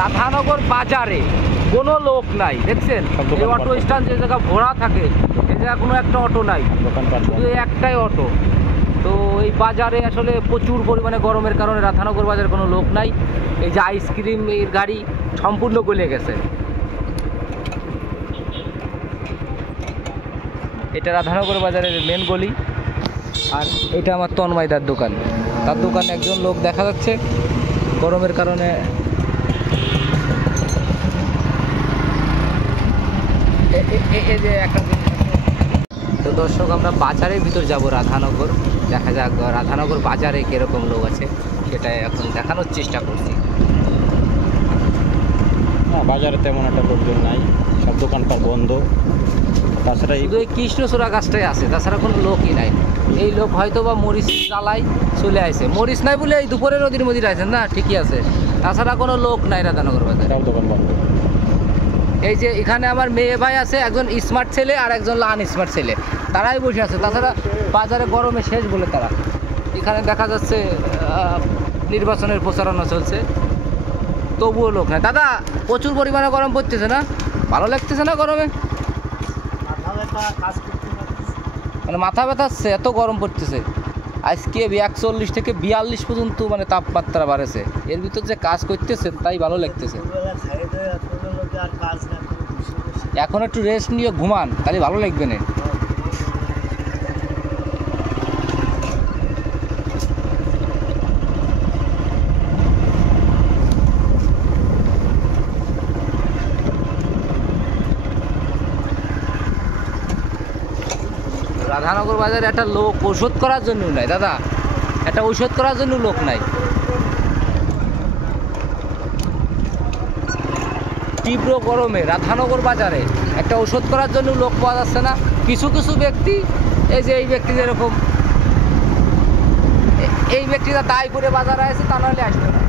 রাধানগর বাজারে কোনো লোক নাই, দেখছেন? এই অটো স্ট্যান্ড যে জায়গা ভরা থাকে এই জায়গা কোনো একটা অটো নাই, শুধু একটাই অটো। তো এই বাজারে আসলে প্রচুর পরিমাণে গরমের কারণে রাধানগর বাজারে কোনো লোক নাই। এই যে আইসক্রিম এর গাড়ি সম্পূর্ণ গলে গেছে। এটা রাধানগর বাজারের মেন গলি, আর এটা আমার তন্ময়দার দোকান। তার দোকানে একজন লোক দেখা যাচ্ছে গরমের কারণে। এই যে একটা তো দর্শক, আমরা বাজারের ভিতর যাব রাধানগর, দেখা যাক রাধানগর বাজারে কীরকম লোক আছে সেটা এখন দেখানোর চেষ্টা করছি। হ্যাঁ, বাজারে তেমন একটা লোকজন নাই, সব দোকানপাট বন্ধ। তাছাড়া শুধু এই কৃষ্ণচূড়া গাছটাই আছে, তাছাড়া কোনো লোকই নাই। এই লোক হয়তো বা মরিচ জ্বালাই চলে আসে, মরিচ নাই বলে এই দুপুরে নদীর মধ্যে আছেন না, ঠিকই আছে। তাছাড়া কোনো লোক নাই রাধানগর বাজারে, সব দোকান বন্ধ। এই যে এখানে আমার মেয়ে ভাই আছে, একজন স্মার্ট ছেলে আর একজন লান স্মার্ট ছেলে, তারাই বসে আছে। তাছাড়া বাজারে গরমে শেষ বলে তারা। এখানে দেখা যাচ্ছে নির্বাচনের প্রচারণা চলছে, তবুও লোক নাই। দাদা, প্রচুর পরিমাণে গরম পড়তেছে না? ভালো লাগতেছে না গরমে? মানে মাথা ব্যথাচ্ছে, এত গরম পড়তেছে। আজকে 41 থেকে 42 পর্যন্ত মানে তাপমাত্রা বাড়েছে। এর ভিতর যে কাজ করতেছে তাই ভালো লাগতেছে। এখন একটু রেস্ট নিয়ে ঘুমান, তাহলে ভালো লাগবে না। রাধানগর বাজারে একটা লোক ওষুধ করার জন্য নাই দাদা, একটা ঔষধ করার জন্য লোক নাই। তীব্র গরমে রাধানগর বাজারে একটা ওষুধ করার জন্য লোক পাওয়া যাচ্ছে না। কিছু কিছু ব্যক্তি, এই যে এই ব্যক্তি যেরকম, এই ব্যক্তিরা দায় করে বাজারে আসে, তা নাহলে আসবে না।